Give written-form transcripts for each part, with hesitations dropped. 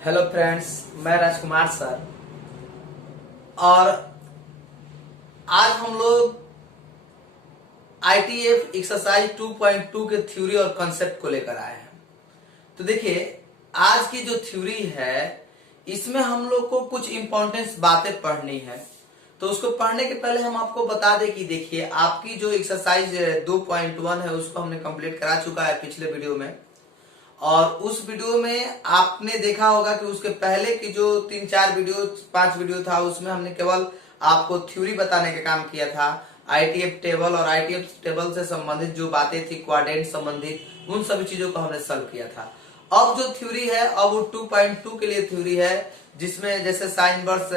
Hello friends, मैं राजकुमार sir. और आज हम लोग आईटीएफ एक्सरसाइज 2.2 के थ्योरी और कॉन्सेप्ट को लेकर आए हैं। तो देखिए, आज की जो थ्योरी है इसमें हम लोग को कुछ इंपॉर्टेंट बातें पढ़नी है। तो उसको पढ़ने के पहले हम आपको बता दें कि देखिए, आपकी जो एक्सरसाइज 2.1 है उसको हमने कंप्लीट करा चुका है पिछले वीडियो में। और उस वीडियो में आपने देखा होगा कि उसके पहले की जो 5 वीडियो था उसमें हमने केवल आपको थ्योरी बताने का काम किया था। आईटीएफ टेबल और आईटीएफ टेबल से संबंधित जो बातें थी, क्वाड्रेंट संबंधित, उन सभी चीजों को हमने सॉल्व किया था। अब जो थ्योरी है, अब वो 2.2 के लिए थ्योरी है, जिसमें जैसे साइन इनवर्स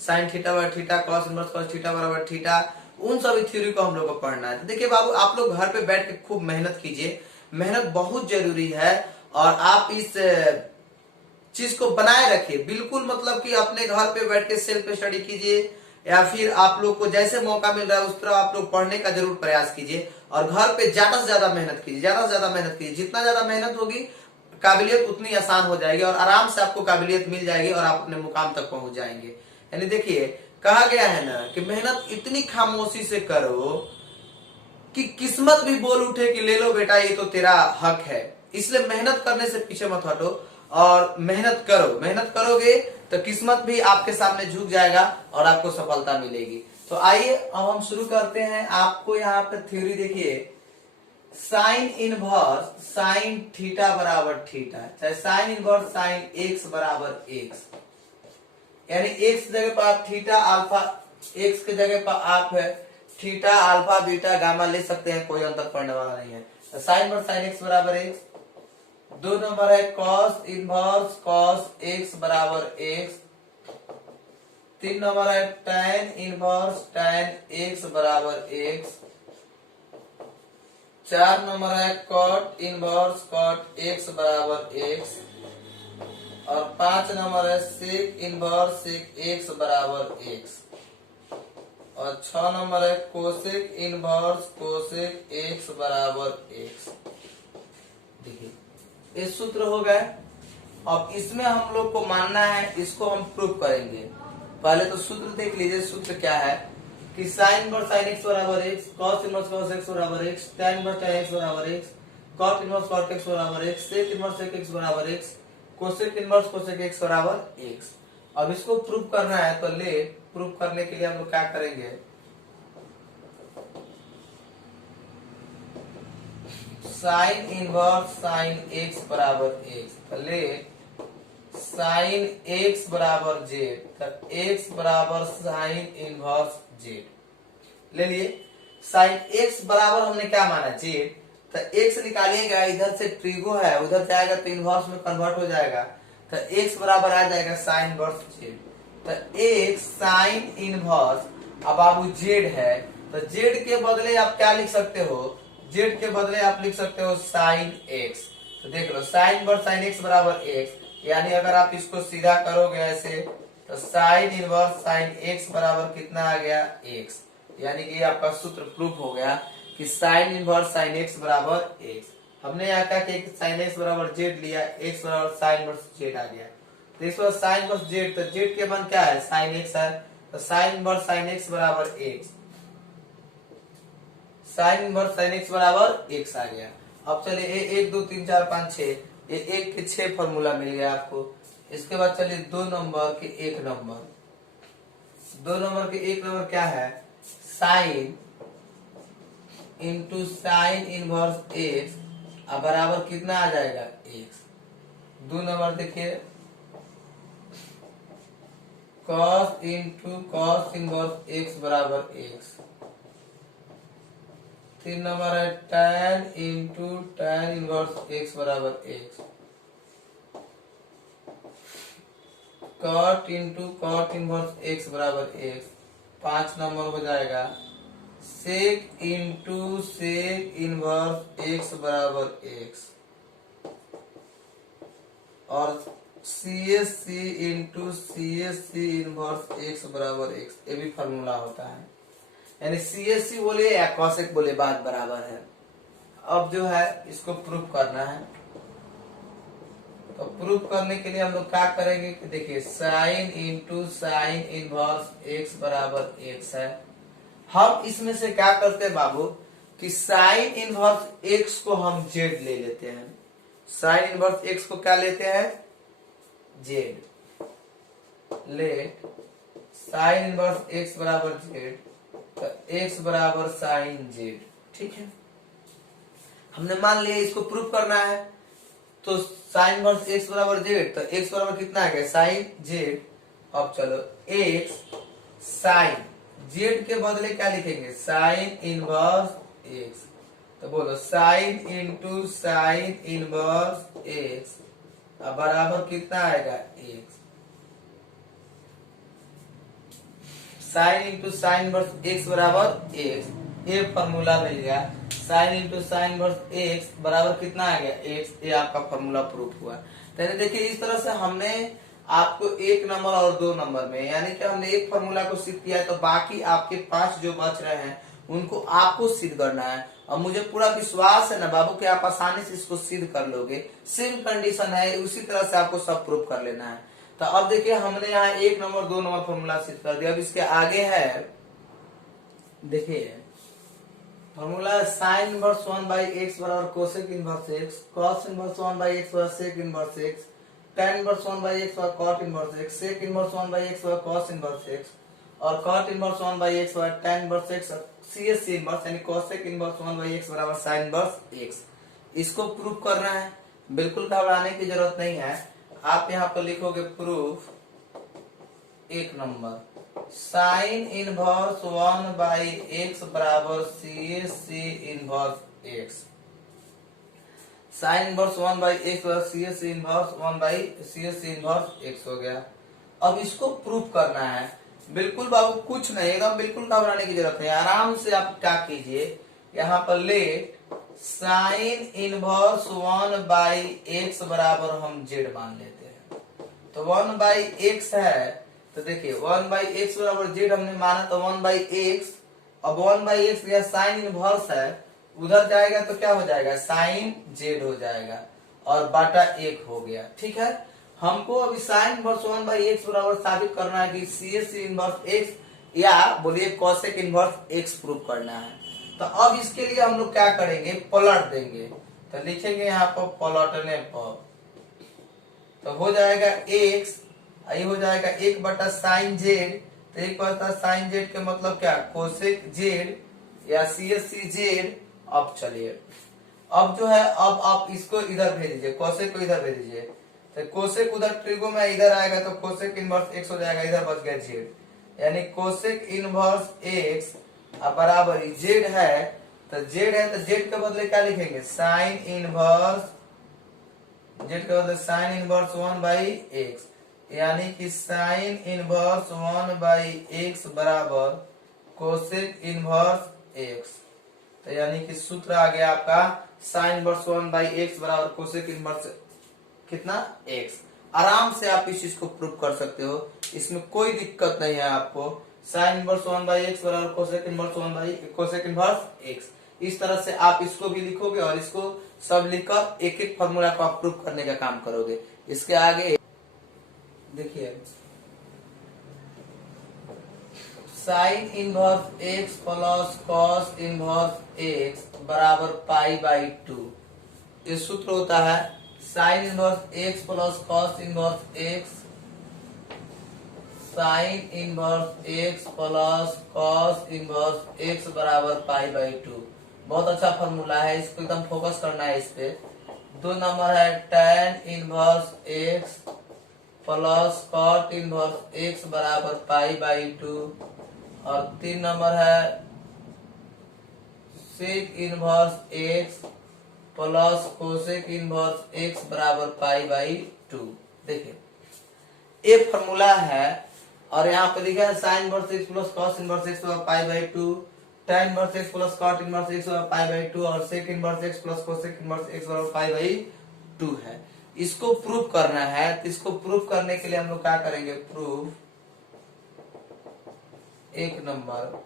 साइन थीटा बराबर theta, cos inverse cos theta बराबर थीटा, उन सभी थ्योरी को हम लोग को पढ़ना है। तो देखिए बाबू, आप लोग घर पे बैठ के खूब मेहनत कीजिए। मेहनत बहुत जरूरी है और आप इस चीज को बनाए रखिए। बिल्कुल मतलब कि अपने घर पे बैठ के सेल्फ स्टडी कीजिए, या फिर आप लोग को जैसे मौका मिल रहा है उस तरह आप लोग पढ़ने का जरूर प्रयास कीजिए। और घर पे ज्यादा से ज्यादा मेहनत कीजिए, ज्यादा से ज्यादा मेहनत कीजिए। जितना ज्यादा मेहनत होगी, काबिलियत उतनी आसान हो जाएगी और आराम से आपको काबिलियत मिल जाएगी और आप अपने मुकाम तक पहुंच जाएंगे। यानी देखिए, कहा गया है ना कि मेहनत इतनी खामोशी से करो कि किस्मत भी बोल उठे कि ले लो बेटा, ये तो तेरा हक है। इसलिए मेहनत करने से पीछे मत हटो और मेहनत करो। मेहनत करोगे तो किस्मत भी आपके सामने झुक जाएगा और आपको सफलता मिलेगी। तो आइए अब हम शुरू करते हैं। आपको यहाँ पे थ्योरी देखिए, साइन इनवर्स साइन थीटा बराबर थीटा, चाहे साइन इनवर्स साइन एक्स बराबर एक्स, यानी एक्स जगह पर आप थीटा अल्फा, एक्स के जगह पर आप है थीटा अल्फा बीटा गामा ले सकते हैं, कोई अंतर पड़ने वाला नहीं है। तो साइन पर साइन एक्स बराबर एक्स। 2 नंबर है कॉस इनवर्स कॉस एक्स बराबर एक्स। 3 नंबर है tan इनवर्स tan एक्स बराबर एक्स। 4 नंबर है कॉट इनवर्स कॉट एक्स बराबर एक्स। और 5 नंबर है सेक इनवर्स सेक एक्स बराबर एक्स। और 6 नंबर है कोसेक इनवर्स कोसेक एक्स बराबर एक्स। देखिए, ये सूत्र हो गए। अब इसमें हम लोग को मानना है, इसको हम प्रूव करेंगे। पहले तो सूत्र देख लीजिए। सूत्र क्या है कि साइन इनवर्स साइन एक्स बराबर x, cos inverse cos x बराबर x, tan inverse tan x बराबर x, cot inverse cot x बराबर x, sec inverse sec x बराबर x, cosec inverse cosec x बराबर एक्स। अब इसको प्रूव करना है, तो ले प्रूव करने के लिए हम लोग क्या करेंगे, साइन इनवर्स साइन एक्स बराबर एक्स, ले साइन एक्स बराबर जेड, तो एक्स बराबर साइन इनवर्स जेड ले लिए। साइन एक्स बराबर हमने क्या माना, जेड, तो एक्स निकालिएगा, इधर से ट्रिगो है, उधर जाएगा तो इनवर्स में कन्वर्ट हो जाएगा, तो एक्स बराबर आ जाएगा साइन इनवर्स जेड। तो एक्स साइन इनवर्स, अब बाबू जेड है, तो जेड के बदले आप क्या लिख सकते हो, जेड के बदले आप लिख सकते हो साइन एक्स। तो देख लो, साइन इनवर्स साइन एक्स बराबर एक्स, यानी अगर आप इसको सीधा करोगे ऐसे, तो साइन इनवर्स साइन एक्स बराबर कितना आ गया, एक्स। यानी कि आपका सूत्र प्रूफ हो गया कि साइन इनवर्स साइन एक्स बराबर एक्स। हमने यहाँ कहा कि साइन एक्स बराबर जेड लिया, एक्स बराबर साइन इनवर्स जेड आ गया। तो इस बार साइन इनवर्स जेड, तो जेड के मान क्या है, साइन एक्स है, तो साइन इनवर्स साइन एक्स बराबर x, sign inverse sine x बराबर एक्स आ गया। अब चलिए 1 2 3 4 5 6, ये 1 के 6 फॉर्मूला मिल गया आपको। इसके बाद चलिए 2 नंबर के 1 नंबर, 2 नंबर के 1 नंबर क्या है, sine into sine inverse x, अब बराबर कितना आ जाएगा, एक्स। 2 नंबर देखिए, cos into cos inverse x बराबर एक्स। 3 नंबर है tan into tan inverse x बराबर x. Cot into cot inverse x बराबर एक्स। 5 नंबर हो जाएगा sec into sec inverse x बराबर एक्स। और C S C into C S C inverse x बराबर x, ये भी फॉर्मूला होता है। यानी सी एस सी बोले या कॉसेक बोले, बात बराबर है। अब जो है इसको प्रूफ करना है, तो प्रूफ करने के लिए हम लोग क्या करेंगे कि देखिए sign into sine inverse x बराबर एक्स है। हम इसमें से क्या करते हैं बाबू कि साइन इनवर्स एक्स को हम जेड ले लेते हैं। साइन इनवर्स एक्स को क्या लेते हैं? Z. Late sign inverse x बराबर जेड, तो एक्स बराबर साइन जेड। ठीक है, हमने मान लिया इसको प्रूफ करना है। तो साइन इनवर्स एक्स बराबर जेड, तो एक्स बराबर कितना आ गया? Sine z. अब चलो एक्स साइन जेड के बदले क्या लिखेंगे? Sine inverse x. तो बोलो sine into sine inverse x बराबर कितना आएगा? X. Sine into sine inverse x बराबर एक्स, ये फॉर्मूला मिल गया। Sine into sine inverse x बराबर कितना आ गया? एक्स। ये आपका फॉर्मूला प्रूफ हुआ। तो देखिए इस तरह से हमने आपको एक नंबर और दो नंबर में, यानी कि हमने एक फॉर्मूला को सिद्ध किया है, तो बाकी आपके 5 जो बच रहे हैं उनको आपको सिद्ध करना है। और मुझे पूरा विश्वास है ना बाबू कि आप आसानी से इसको सिद्ध कर लोगे। सेम कंडीशन है, उसी तरह से आपको सब प्रूफ कर लेना है। तो अब देखिए हमने यहाँ एक नंबर दो नंबर फॉर्मूला सिद्ध कर दिया। अब इसके आगे है, देखिए formula sine inverse 1 by x बराबर cosec inverse x, cos inverse 1 by x बराबर sec inverse x, tan inverse 1 by x बराबर cot inverse x, sec inverse 1 by x बराबर कॉस इनवर्स एक्स, और कॉट इनवर्स 1 बाई एक्स बराबर tan inverse x, CSC inverse यानी cosec inverse 1 by x बराबर sine inverse x. इसको proof करना है, बिल्कुल घबराने की जरूरत नहीं है। आप यहाँ पर लिखोगे प्रूफ एक number, sign inverse 1 by x बराबर CSC inverse x. Sign inverse 1 by x बराबर CSC inverse 1 by CSC inverse x हो गया। अब इसको प्रूफ करना है। बिल्कुल बाबू कुछ नहीं, एकदम बिल्कुल घबराने की जरूरत नहीं। आराम से आप क्या कीजिए, यहाँ पर late sign inverse 1 by x बराबर हम जेड मान लेते हैं। तो 1 बाई एक्स है, तो देखिए 1 बाई एक्स बराबर जेड हमने माना, तो 1 बाई एक्स। अब 1 बाई एक्स या साइन इनवर्स है, उधर जाएगा तो क्या हो जाएगा? साइन जेड हो जाएगा और बाटा 1 हो गया। ठीक है, हमको अभी साइन इनवर्स 1 बाई एक्स बराबर साबित करना है कि CSC इनवर्स एक्स या बोलिए कोसेक इनवर्स एक्स प्रूफ करना है। तो अब इसके लिए हम लोग क्या करेंगे? पलट देंगे। तो लिखेंगे यहाँ पर पलटने पर, तो हो जाएगा एक्स, ये हो जाएगा 1 बटा साइन जेड। तो 1 बटा साइन जेड के मतलब क्या? कोसेक जेड या CSC जेड। अब चलिए, अब जो है अब आप इसको इधर भेज दीजिए, कोसेक को इधर भेज दीजिए। तो कोसेक उधर ट्रिगो में इधर आएगा, तो कोसेक इनवर्स एक्स हो जाएगा, इधर बच गया जेड। यानी कोसेक इनवर्स एक्स बराबर जेड है। तो जेड है, तो जेड के बदले क्या लिखेंगे? साइन इनवर्स, जेड के बदले साइन इनवर्स 1 बाई एक्स, यानी कि साइन इनवर्स 1 बाई एक्स बराबर कोसेक इनवर्स एक्स। तो यानी कि सूत्र आ गया आपका साइन इनवर्स 1 बाई एक्स बराबर कोसेक इनवर्स कितना? एक्स। आराम से आप इस चीज को प्रूव कर सकते हो, इसमें कोई दिक्कत नहीं है आपको। साइन इनवर्स 1 बाई एक्स बराबर cosec inverse 1 by cosec inverse x. इस तरह से आप इसको भी लिखोगे और इसको सब लिखकर एक एक फॉर्मूला को आप प्रूव करने का काम करोगे। इसके आगे देखिए sign inverse x plus cos inverse x बराबर पाई बाई 2। ये सूत्र होता है sine inverse x plus cos inverse x, sign inverse x plus cos inverse x बराबर पाई बाई 2। बहुत अच्छा फॉर्मूला है, इसको एकदम फोकस करना है इस पे। 2 नंबर है tan inverse x plus cot inverse x बराबर पाई बाई 2, और 3 नंबर है sec inverse x plus cosec inverse x बराबर पाई बाई 2। देखिए एक फॉर्मूला है और यहाँ पे लिखा है sine inverse x plus cos inverse x बराबर pi by 2, tan inverse x plus cot inverse x बराबर पाई बाई 2, और sec inverse x plus cosec inverse x बराबर पाई बाई 2 है। इसको प्रूफ करना है, तो इसको प्रूफ करने के लिए हम लोग क्या करेंगे? प्रूफ एक number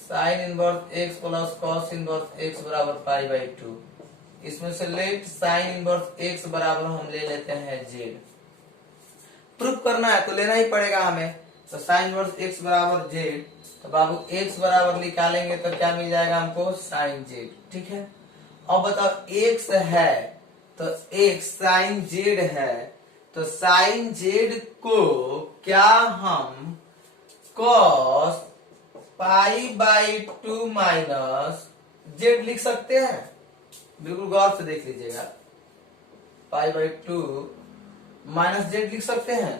sign inverse x plus cos inverse x बराबर पाई बाई 2, इसमें से लेट साइन इनवर्स एक्स बराबर हम ले लेते हैं जेड। प्रूफ करना है तो लेना ही पड़ेगा हमें। तो साइन इनवर्स एक्स बराबर जेड, तो बाबू एक्स बराबर निकालेंगे तो क्या मिल जाएगा हमको, साइन जेड। ठीक है, अब बताओ एक्स है तो एक्स साइन जेड है, तो साइन जेड को क्या हम cos pi by 2 minus Z लिख सकते हैं? बिल्कुल गौर से देख लीजिएगा, पाई बाई 2 माइनस जेड लिख सकते हैं।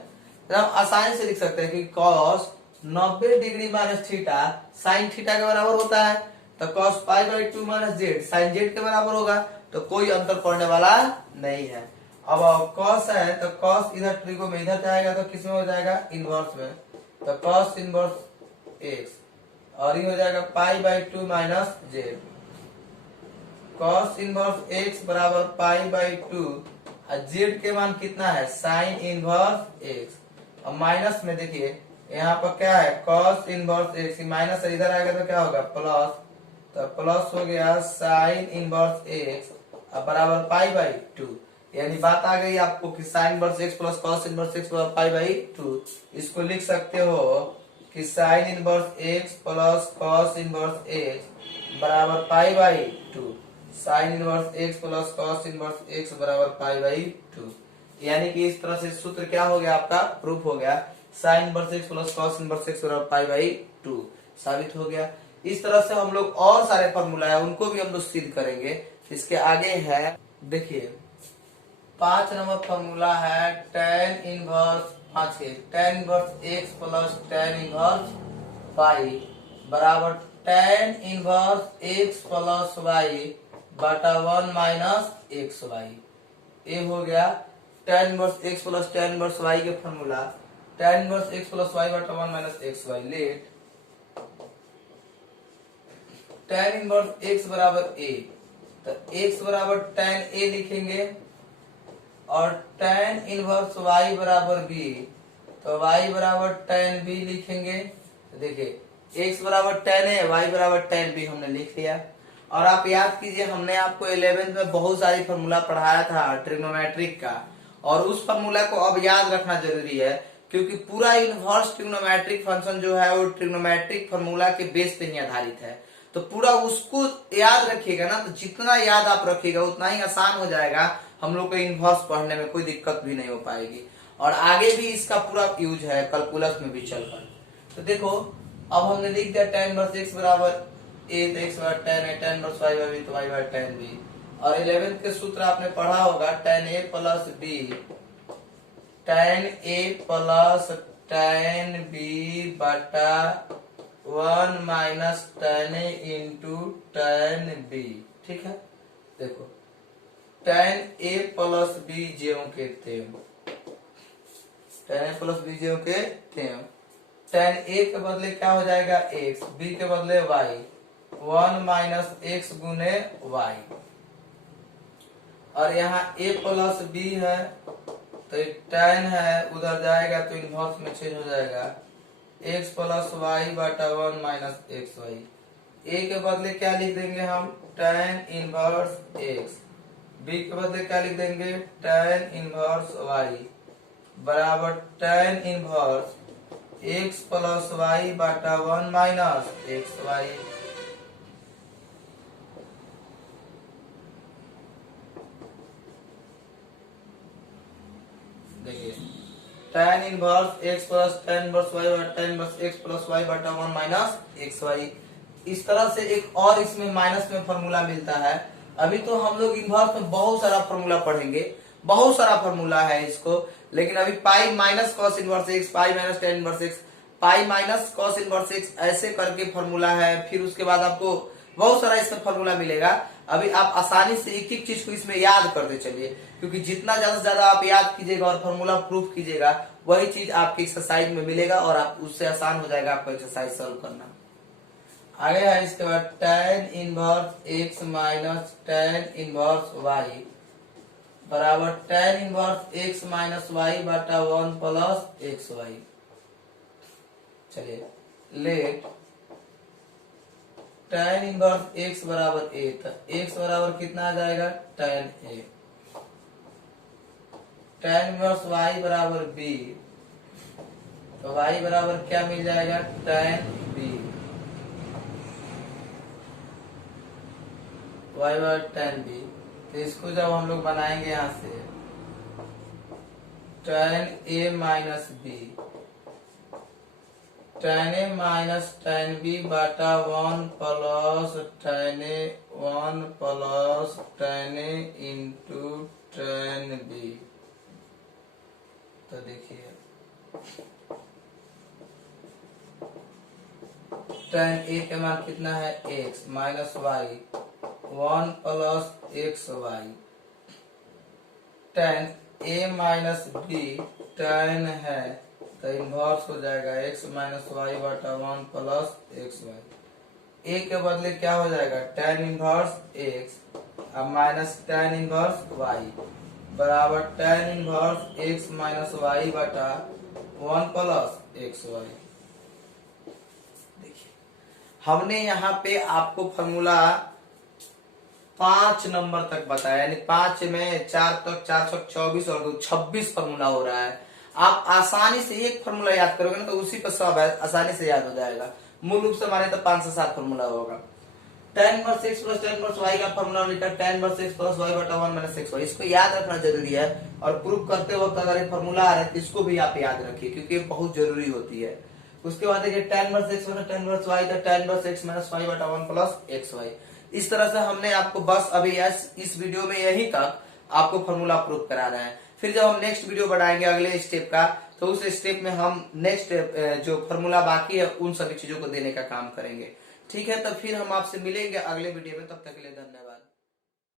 तो हम आसानी से लिख सकते हैं कि cos 90 degree minus theta sine theta के बराबर होता है, तो cos pi by 2 minus z sine z के बराबर होगा, तो कोई अंतर पड़ने वाला नहीं है। अब कॉस है तो कॉस इधर ट्रिगो में इधर जाएगा तो किस में हो जाएगा, इनवर्स में, तो कॉस इनवर्स एक्स, और ये हो जाएगा पाई by 2 minus Z. Cos inverse x बराबर पाई बाई 2, जेड के मान कितना है, साइन इनवर्स एक्स। और माइनस में देखिए यहाँ पर क्या है, कॉस इनवर्स एक्स, माइनस इधर आएगा तो क्या होगा, प्लस, तो प्लस हो गया साइन इनवर्स एक्स बराबर पाई बाई 2। यानी बात आ गई आपको कि sine inverse x plus cos inverse x बराबर पाई बाई 2। इसको लिख सकते हो कि sine inverse x plus cos inverse x बराबर pi by 2। Sine inverse x plus cos inverse x बराबर पाई बाई 2। यानी कि इस तरह से सूत्र क्या हो गया, आपका प्रूफ हो गया, sign inverse x plus cos inverse x बराबर पाई बाई 2 साबित हो गया। इस तरह से हम लोग और सारे फॉर्मूला है उनको भी हम लोग सिद्ध करेंगे। इसके आगे है, देखिए 5 नंबर फॉर्मूला है tan inverse, tan inverse x plus tan inverse y बराबर tan inverse x plus y बटा 1 माइनस एक्स वाई। ये हो गया tan inverse x plus tan inverse y के formula, tan inverse x plus y बटा 1 minus x y. Let tan inverse x बराबर A, तो x बराबर tan a लिखेंगे, और tan इनवर्स y बराबर b, तो y बराबर tan b लिखेंगे। तो देखिए x बराबर tan a, y बराबर tan b हमने लिख लिया। और आप याद कीजिए हमने आपको 11th में बहुत सारी फॉर्मूला पढ़ाया था ट्रिग्नोमेट्रिक का, और उस फॉर्मूला को अब याद रखना जरूरी है, क्योंकि पूरा इनवर्स ट्रिग्नोमेट्रिक फंक्शन जो है वो ट्रिग्नोमेट्रिक फॉर्मूला के बेस पे ही आधारित है। तो पूरा उसको याद रखिएगा ना, तो जितना याद आप रखिएगा उतना ही आसान हो जाएगा हम लोग को इनवर्स पढ़ने में, कोई दिक्कत भी नहीं हो पाएगी। और आगे भी इसका पूरा यूज है कैलकुलस में भी चलकर। तो देखो अब हमने लिख दिया tan इनवर्स x बराबर a, तो x बराबर tan a, tan inverse y बराबर b, तो y बराबर tan b। और 11th के सूत्र आपने पढ़ा होगा tan a plus b, tan a plus tan b बटा 1 minus tan a into tan b। ठीक है, देखो tan a प्लस b ज्यों के त्यों, tan a प्लस b ज्यों के त्यों, tan a के बदले क्या हो जाएगा x, b के बदले y, 1 माइनस x गुने y। और यहाँ a प्लस b है तो tan है उधर जाएगा तो इनवर्स में चेंज हो जाएगा, x प्लस वाई बटा 1 माइनस एक्स वाई। a के बदले क्या लिख देंगे हम, tan इनवर्स x, b के बदले क्या लिख देंगे, tan इनवर्स y बराबर tan inverse x plus y बटा 1 माइनस एक्स वाई। देखिए tan inverse x plus tan inverse y बटा tan inverse x plus y बटा 1 माइनस एक्स वाई। इस तरह से एक और इसमें माइनस में फॉर्मूला मिलता है। अभी तो हम लोग इनवर्स में बहुत सारा फॉर्मूला पढ़ेंगे, बहुत सारा फॉर्मूला है इसको, लेकिन अभी pi minus cos inverse x, pi minus tan inverse x, pi minus cos inverse x, ऐसे करके फॉर्मूला है। फिर उसके बाद आपको बहुत सारा इसमें फॉर्मूला मिलेगा। अभी आप आसानी से एक एक चीज को इसमें याद करते चलिए, क्योंकि जितना ज्यादा से ज्यादा आप याद कीजिएगा और फॉर्मूला प्रूफ कीजिएगा वही चीज आपकी एक्सरसाइज में मिलेगा, और आप उससे आसान हो जाएगा आपको एक्सरसाइज सॉल्व करना। आगे है इसके बाद tan inverse x minus tan inverse y बराबर tan inverse x minus y बटा 1 प्लस एक्स वाई। चलिए लेट tan इनवर्स x बराबर a, तो x बराबर कितना आ जाएगा tan a। tan inverse y बराबर b, तो y बराबर क्या मिल जाएगा tan b, y बराबर tan b। तो इसको जब हम लोग बनाएंगे यहां से tan a minus b, tan a minus tan b Bata 1 plus tan a 1 plus tan a into tan b। तो देखिए tan a का मान कितना है x minus y 1 plus x y, tan a minus b tan है तो inverse हो जाएगा x माइनस वाई बटा 1 प्लस एक्स वाई। a के बदले क्या हो जाएगा tan इनवर्स x अब माइनस tan इनवर्स y बराबर tan inverse x minus y बटा 1 प्लस एक्स वाई। देखिए हमने यहाँ पे आपको फॉर्मूला 5 नंबर तक बताया, यानी 5 में 4 तक 4 तक 24 और 26 फॉर्मूला हो रहा है। आप आसानी से एक फॉर्मूला याद करोगे ना तो उसी पर सब आसानी से याद हो जाएगा। मूल रूप से माने तो 5 से 7 फॉर्मूला होगा। tan inverse x plus tan inverse y का फॉर्मूला लिखा tan inverse x plus y बटा 1 माइनस x y। इसको याद रखना जरूरी है और प्रूफ करते वक्त अगर ये फॉर्मूला आ रहा है तो इसको भी आप याद रखिए क्योंकि ये बहुत जरूरी होती है। उसके बाद देखिए tan इनवर्स x बटा tan इनवर्स y तो tan inverse x minus y बटा 1 प्लस एक्स वाई। इस तरह से हमने आपको बस अभी इस वीडियो में यही तक आपको फॉर्मूला प्रूफ कराना है। फिर जब हम नेक्स्ट वीडियो बढ़ाएंगे अगले स्टेप का तो उस स्टेप में हम नेक्स्ट जो फॉर्मूला बाकी है उन सभी चीजों को देने का काम करेंगे। ठीक है, तो फिर हम आपसे मिलेंगे अगले वीडियो में, तब तक के लिए धन्यवाद।